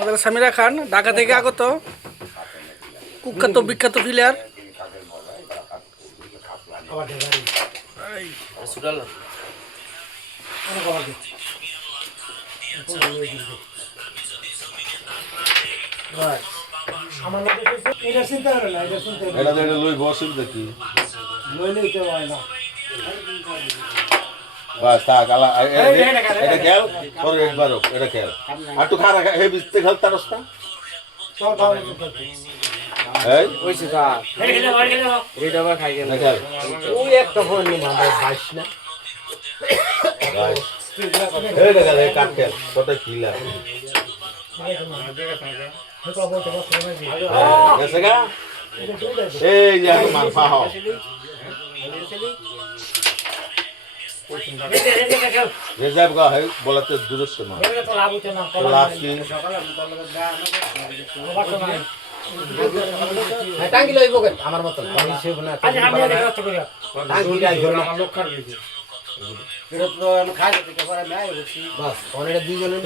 আমাদের সামিরা খান ঢাকা থেকে আগত কুখ্যাত বিখ্যাত প্লেয়ার। বাস থাক আলা এটা খেল পরে একবারও এটা খেল আর একটু খারাপ হে বিস্তে খেলতে পারস না এই ওইছে তা এটা আবার খাই গেল খেল ওই একটা ফোন নিয়ে ভাই বাইশ না এই দেখা যায় কাট খেল কত কিলা গেছে গা এই যে মান ফাহ রেজাব গা है बोलते दुरुस्त मान लाभ की টাঙ্গি লইব কেন আমার মত হিসেব না টাঙ্গি রাই ধরে না লোক খার দিছে এটা তো আমি খাই দিতে পারে না বস অনেক দুইজনের